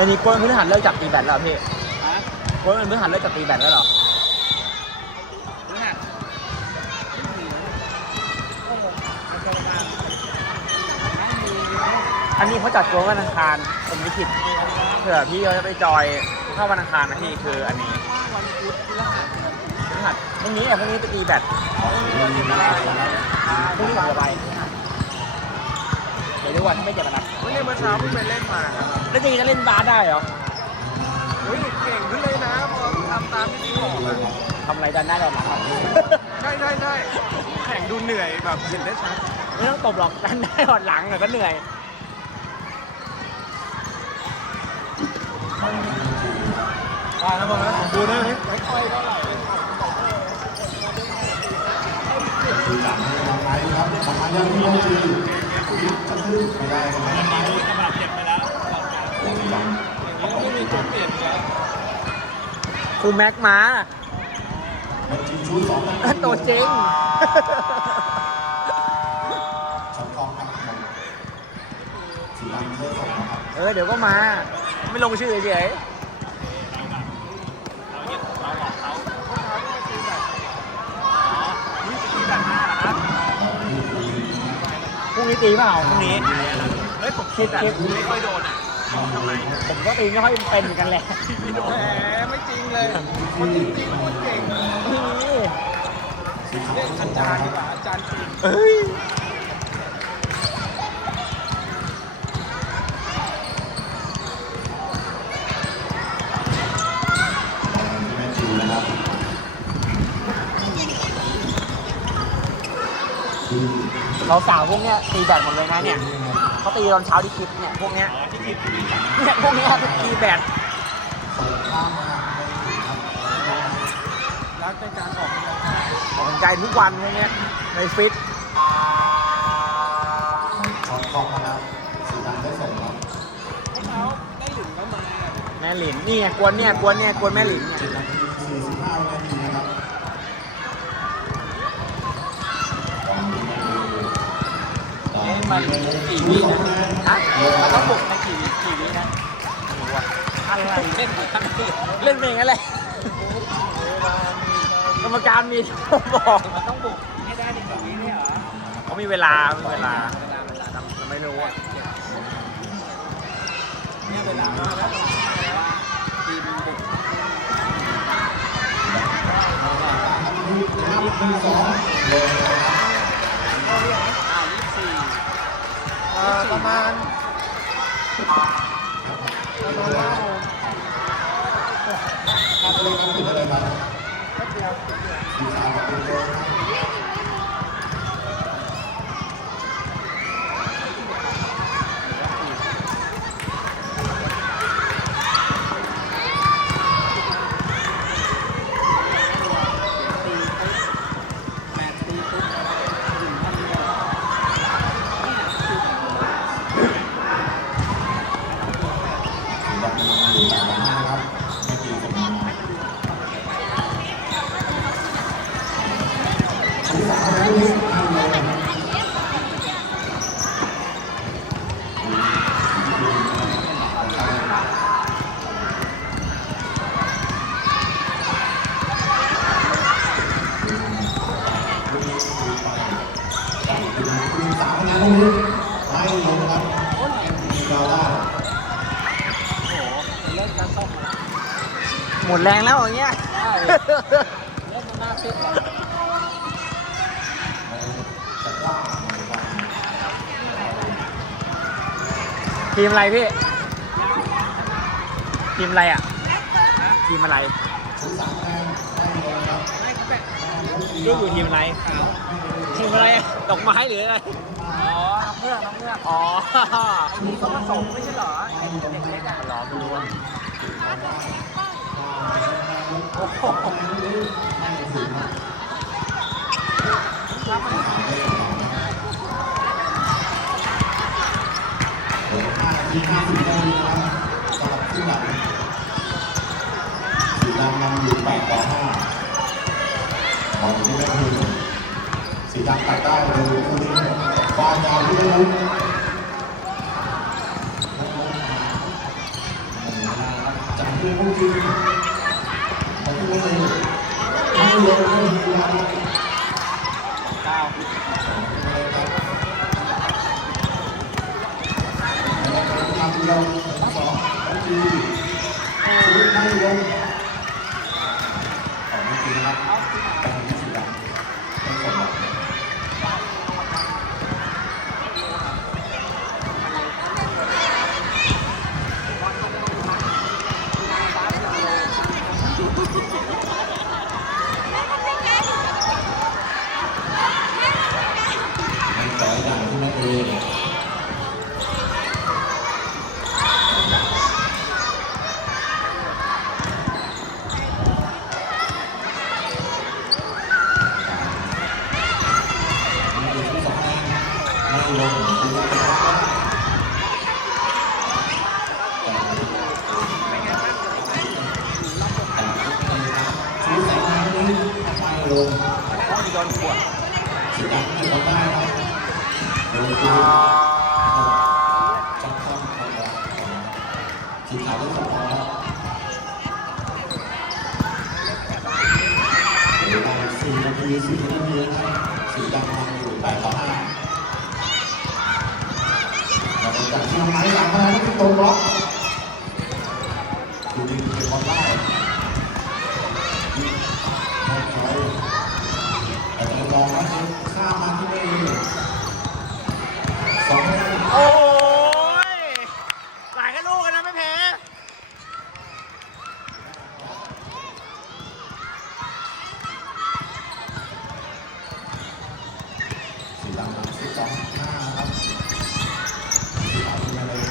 อ้นี่กวนพฤหัสเลิกจับตีแบตแล้วเหรอพี่ฮะกวนพฤหัสเลิกจับตีแบตแล้วเหรอหรือหัดโอ้โหมันจะมานั่งดูอยู่เนี่ยอันนี้เขาจัดกวนวันอังคารผมไม่ผิดเผื่อพี่เขาจะไปจอยเข้าวันอังคารนะพี่คืออันนี้ว่างวันพุธพฤหัสพฤหัสพรุ่งนี้อะพรุ่งนี้ไปตีแบตวันนี้อะไรพรุ่งนี้ผมจะไป เดี๋ยวดูวันที่ไม่เจ็บนะเฮ้ยเมื่อเช้าเพิ่งไปเล่นมาครับแล้วจริงๆจะเล่นบาสได้เหรอเฮ้ยเก่งขึ้นเลยนะพอทำตามที่พี่บอกอะทำอะไรดันหน้าดันหลังอะใช่ใช่ใช่แข่งดูเหนื่อยแบบเห็นได้ชัดไม่ต้องตบหรอกดันได้หอดหลังอะก็เหนื่อยได้แล้วมั้งนะผมดูได้ไหมไม่ค่อยเท่าไหร่เลย ครับไม่มีจุดเปลี่ยนเลยครูแม็กมาตัวจริงเออเดี๋ยวก็มา ไม่ลงชื่อเฉยพ นี้ตีเปล่าพรุ่งนี้เฮ้ยผมคิดคิดไม่ค่อยโดนอะทำไมผมก็ตีไม่ค่อยเป็นเหมือนกันแหละแหมไม่จริงเลยคนจริงๆคนเก่งนี่เรียกอาจารย์ดีกว่าอาจารย์จริงเอ้ย เราสาวพวกเนี้ยตีแบดหมดเลยนะเนี่ยเขาตีตอนเช้าที่คลิปเนี่ยพวกเนี้ยเนี่ยพวกเนี้ยตีแบดรักในการออกกำลังกายออกกำลังกายทุกวันพวกเนี้ยในฟิตเช้าได้หลินก็มาแม่หลินนี่ไงกวนเนี่ยกวนเนี่ยกวนแม่หลินเนี่ย เอ๊ะ มันกี่วินะฮะมันต้องบุกในกี่วิกี่วินะอะไรเล่นกี่ครั้งที่เล่นเอย่างนั้นแหละกรรมการมีบอกมันต้องบุกให้ได้ในกี่วิเนี่ยเหรอเขามีเวลามีเวลาเราไม่รู้อะเนี่ยเวลาแล้วทีมบุกอ้าวยี่สิบสี่ ประมาณตีปุ๊บแปดตีปุ๊บถึงนาทีเดียวนี่นะคือ เลิกการซ่อมมาแล้ว หมดแรงแล้วอย่างเงี้ยใช่เล่นมันน่าฟิตแล้ว ทีมอะไรพี่ ทีมอะไรอะ ทีมอะไรไม่ก็แบบพี่อยู่ทีมอะไรขาวทีมอะไรอะดอกไม้หรืออะไร อ๋อน้ำเงือกน้ำเงือกอ๋ออันนี้ก็ผสมไม่ใช่เหรอไอ้เด็กเล็กอะรอไม่รู้อะโอ้โห ครับมันสีดำนำอยู่8ต่อ5บอลที่ไม่คืนสีดำตัดได้เลยคู่นี้บอลยาวที่ไม่รู้คือผู้จริงผมไม่เลยไม่เลยไม่ดีนะเก้า ทำเดียวสองทีชุดไม่ลงของจริงนะครับเป็นที่สุดแล้วเป็นสมบัติ มันต่อยอย่างที่นั่นเองไม่อยู่ที่สองแรงไม่ลงดูนะครับชูใส่มาตรงนี้ ไม่ลงเพราะมีโดนขวดสีดำที่เราได้ครับโดยคือจับต้องของสีขาวที่สองครับเวลาสี่นาทีสี่นาทีนะครับสีดำทำอยู่แปดต่อห้าเราจะจับที่ไม้หลังมาที่ตรงบล็อกดูดีเก็บบอลได้ไม่ถอย แต่จะลองว่าจะข้ามมาที่นี่สองคะแนน โอ้ยหลายกันลูกกันนะไม่แพ้ สีดำสีสองห้าครับสีขาวขึ้นมาเลย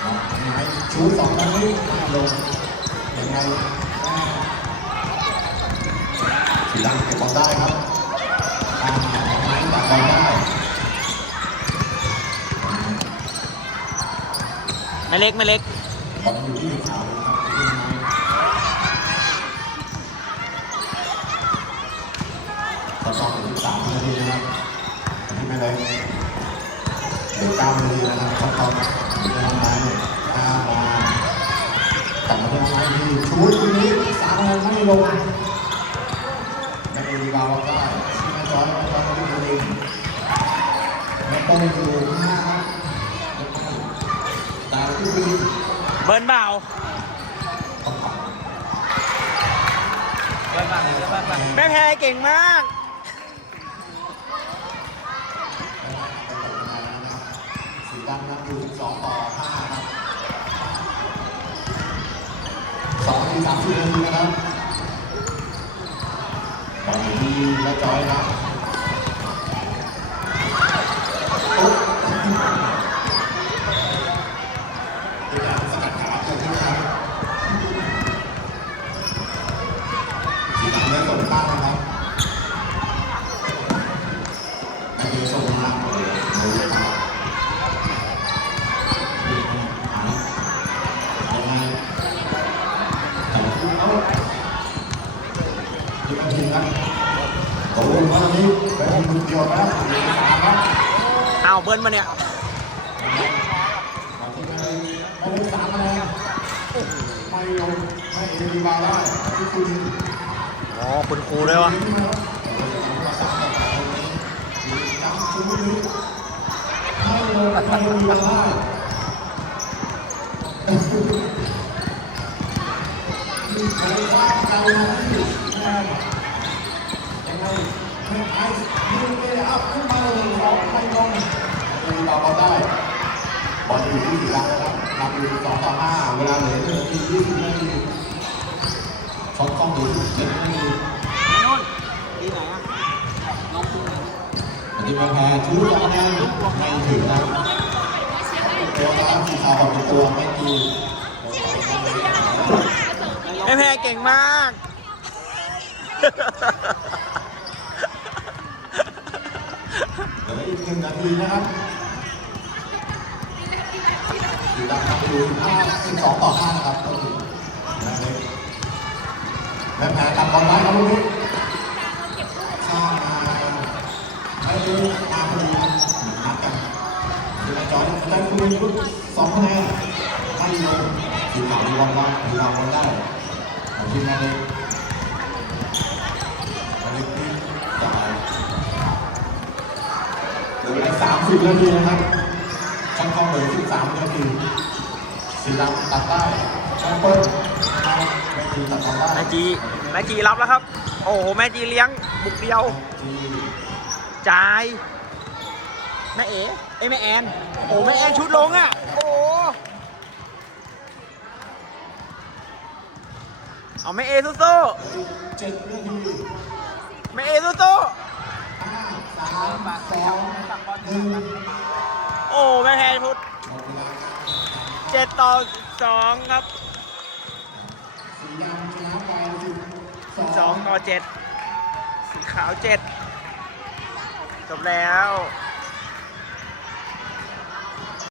เอาไม้ชูสองครั้ งอย่างไงสีดำเก็บบอลได้ครับอ่าไม้ตัดบอลได้ไม่เล็กไม่เล็กบอลอยู่ที่ขาวครับที่ไม้ก็ต้องถึงสามนาทีนะครับที่ไม่เลยเดี๋ยวเก้านาทีนะครับเขาต้องถึงไม้ห้ามากลับมาที่ไม้ที่ชูทีนี้สามคะแนนไม่ลงม่ได้รีบาวด์ได้ที่แม่จอยจอยเขาเป็นตัวเองแม่ต้องคือห้าครับดาวที่คือเบิร์นเบาต้องผ่านเบิร์นเบาเบิร์นเบาไม่แพ้เก่งมากสีดำนำอยู่สองต่อห้าครับสองทีสามสิบนาทีนะครับ บอลอยู่ที่แม่จอยครับปุ๊บเป็นการสกัดขาเกิดขึ้นครับ สีดำเล่นส่งข้างนะครับไม่ได้ส่งมาเลยเลยครับยังไงแต่คู่เขาที่มันจริงครับ เอาเบิ้ลมาเนี่ยอ๋อคุณครูด้วยวะไม่าเนี่ยมาที่ไม่ไม่ได้สามคะแนนไม่ลงไม่เอรีบาได้ที่อ๋อคุณครูด้บอลอยู่ที่สีดำนะครับนำอยู่สองต่อห้าเวลาเหลือหนึ่งนาทียี่สิบนาทีช็อตต้องดูเจ็ดนาทีนู่นดีไหนอะลองดูหน่อยอันนี้มาแพ้ชูสองคะแนนไม่ถึงนะตัวตามสีขาวเป็นตัวไม่ตีไม่แพ้เก่งมาก เหลืออีกหนึ่งนาทีนะครับสีดำนำอยู่ห้าสิบสองต่อห้านะครับก็คือนะเล็กและแพ้ตัดบอลได้ครับลูกนี้ข้ามมาไม่ได้มาพอดีนัดกันคือจอยได้คุณมีสองคะแนนไม่ลงสีขาวมีบอลบ้างสีดำบอลได้ของทีมมาเลย 10นาทีนะครับช่างทองเหลือ13นาทีสีดำตัดใต้ช่างเปิ้ลนาทีตัดใต้แม่จีแม่จีรับแล้วครับ โอ้โหแม่จีเลี้ยงบุกเดียวจายแม่เอ๋ไอ้แม่แอนโอ้แม่แอนชุดลงอะโอ้เอาแม่เอสู้ๆแม่เอสู้ โอ้แม่แทพุทธหมดเจ็ดต่อสองครับสองต่อเจ็ดสีขาวเจ็ดจบแล้ว